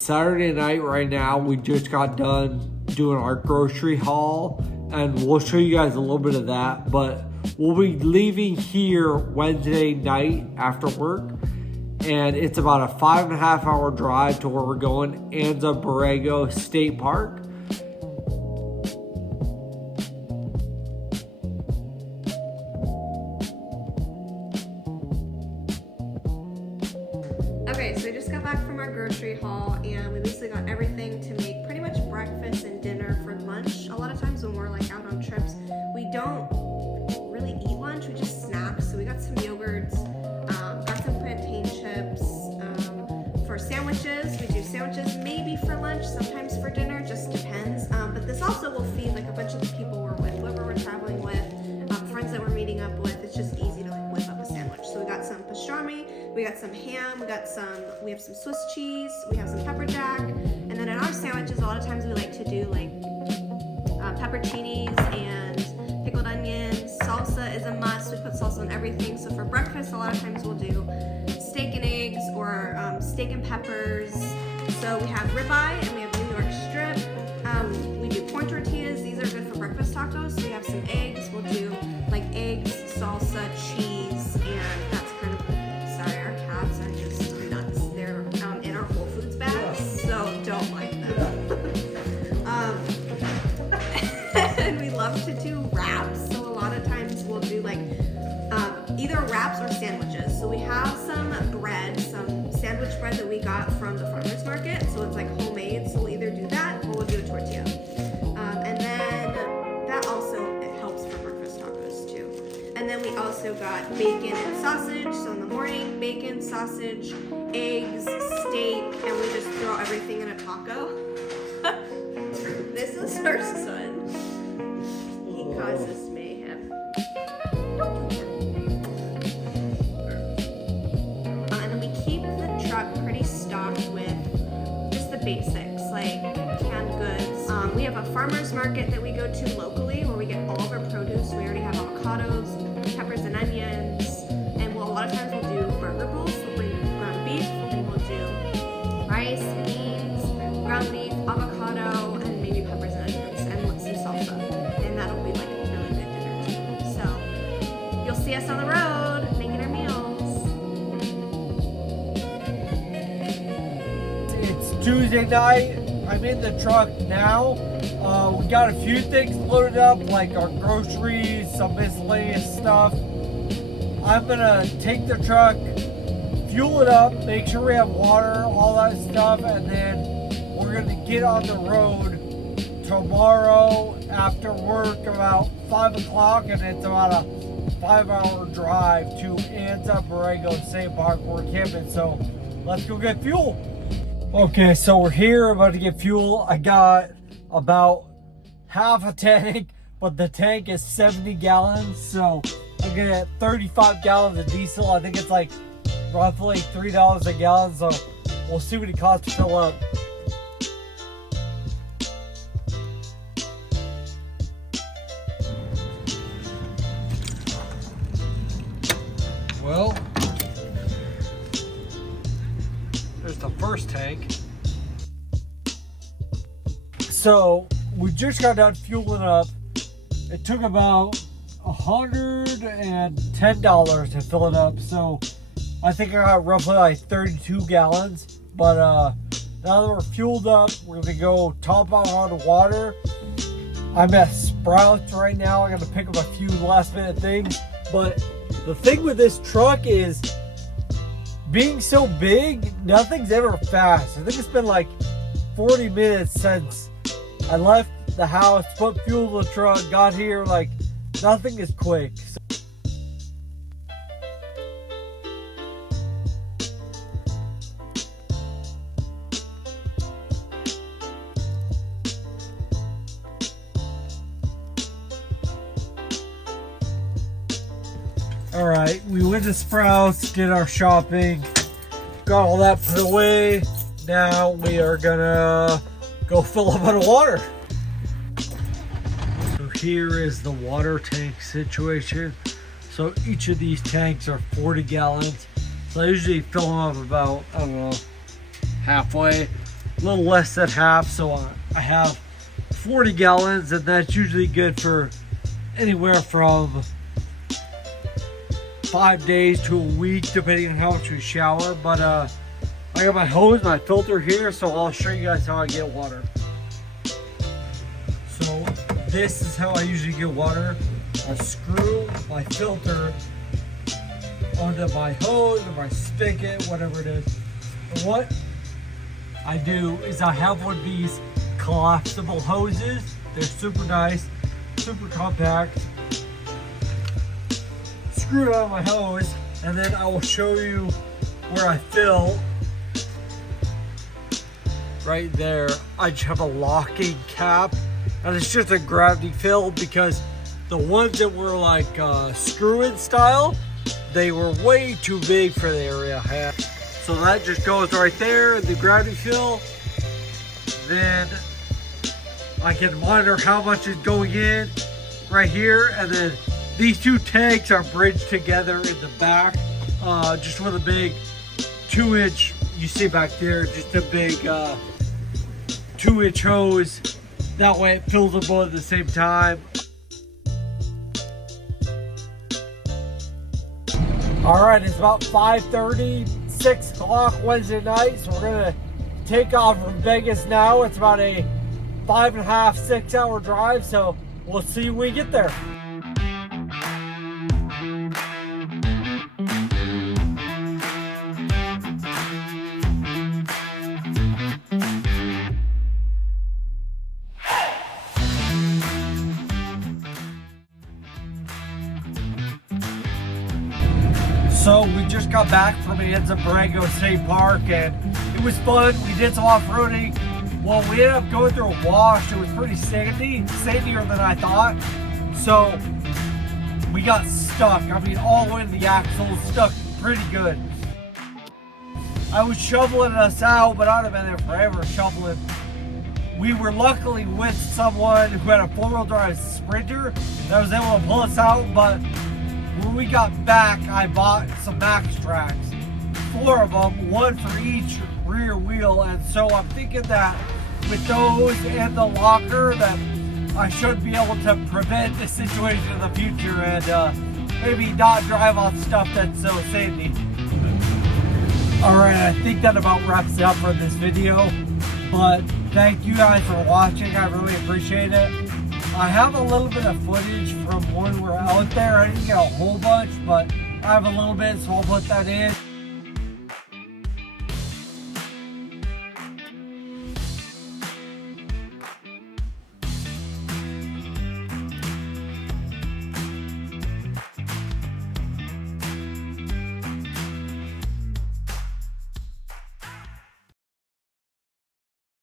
Saturday night right now, we just got done doing our grocery haul, and we'll show you guys a little bit of that, but we'll be leaving here Wednesday night after work, and it's about a 5.5 hour drive to where we're going, Anza Borrego State Park. Okay, so we just got back from our grocery haul and we basically got everything to make pretty much breakfast and dinner for lunch. A lot of times when we're like out on trips, we don't really eat lunch, we just snack. So we got some yogurts, got some plantain chips. For sandwiches, we do sandwiches maybe for lunch, sometimes for dinner, just depends. But this also will feed like a bunch of the people we're with, whoever we're traveling with, friends that we're meeting up with. It's just easy to like whip up a sandwich. So we got some pastrami, we got some ham, we have some Swiss cheese, we have some pepper jack, and then in our sandwiches, a lot of times we like to do like pepperoncinis and pickled onions. Salsa is a must. We put salsa on everything. So for breakfast, a lot of times we'll do steak and eggs or steak and peppers. So we have ribeye and we have New York strip. We do corn tortillas. These are good for breakfast tacos. So we have some eggs. We'll do like eggs, salsa, cheese, and that's kind of, sorry, our cats are just nuts. They're in our Whole Foods bags, so don't like them. And we love to do wraps. So a lot of times we'll do like either wraps or sandwiches. So we have some bread, some sandwich bread that we got from the farmer's market. So it's like homemade. So we'll either do that or we'll do a tortilla. And then that also, it helps for breakfast tacos too. And then we also got bacon and sausage. So in the morning, bacon, sausage, eggs, steak, and we just throw everything in a taco. This is our son. He causes mayhem. And then we keep the truck pretty stocked with just the basics, like canned goods. We have a farmer's market that we go to locally where we get all of our produce. We already have avocados, peppers and onions, and a lot of times we'll do burger bowls. We'll bring ground beef, and we'll do rice, beans, ground beef, avocado, and maybe peppers and onions, and some salsa. And that'll be like a really good dinner too. So you'll see us on the road making our meals. It's Tuesday night. I'm in the truck now. We got a few things loaded up, like our groceries, some miscellaneous stuff. I'm gonna take the truck, fuel it up, make sure we have water, all that stuff, and then we're gonna get on the road tomorrow after work about 5 o'clock, and it's about a 5-hour drive to Anza Borrego State Park where we're camping. So let's go get fuel. Okay, so we're here about to get fuel. I got about half a tank, but the tank is 70 gallons, so I'm gonna get 35 gallons of diesel. I think it's like roughly $3 a gallon, so we'll see what it costs to fill up. Well, there's the first tank. So we just got done fueling up. It took about $110 to fill it up. So I think I got roughly like 32 gallons. But now that we're fueled up, we're gonna go top out on the water. I'm at Sprouts right now. I gotta pick up a few last minute things. But the thing with this truck is being so big, nothing's ever fast. I think it's been like 40 minutes since I left the house, put fuel in the truck, got here, like nothing is quick. Alright, we went to Sprouts, did our shopping, got all that put away. Now we are gonna go fill up on water. So here is the water tank situation. So each of these tanks are 40 gallons. So I usually fill them up about, I don't know, halfway. a little less than half, so I have 40 gallons, and that's usually good for anywhere from 5 days to a week, depending on how much we shower. But I got my hose, my filter here, so I'll show you guys how I get water. So this is how I usually get water. I screw my filter onto my hose or my spigot, whatever it is. And what I do is I have one of these collapsible hoses. They're super nice, super compact. Screw it on my hose, and then I will show you where I fill. Right there, I just have a locking cap, and it's just a gravity fill because the ones that were like screw-in style, they were way too big for the area I had. So that just goes right there, the gravity fill. Then I can monitor how much is going in right here, and then these two tanks are bridged together in the back, just with a big 2-inch, you see back there, just a big 2-inch hose. That way it fills them both at the same time. All right, it's about 5:30, 6 o'clock Wednesday night, so we're gonna take off from Vegas now. It's about a 5.5, 6 hour drive, so we'll see when we get there. So we just got back from Anza Borrego State Park, and it was fun. We did some off-roading. Well, we ended up going through a wash. It was pretty sandy, sandier than I thought. So we got stuck. I mean, all the way to the axles, stuck pretty good. I was shoveling us out, but I'd have been there forever shoveling. We were luckily with someone who had a 4-wheel drive Sprinter that was able to pull us out, but when we got back, I bought some Max Tracks, 4 of them, 1 for each rear wheel, and so I'm thinking that with those and the locker that I should be able to prevent this situation in the future and maybe not drive on stuff that's so sandy. Alright, I think that about wraps it up for this video, but thank you guys for watching. I really appreciate it. I have a little bit of footage from when we were out there. I didn't get a whole bunch, but I have a little bit, so I'll put that in.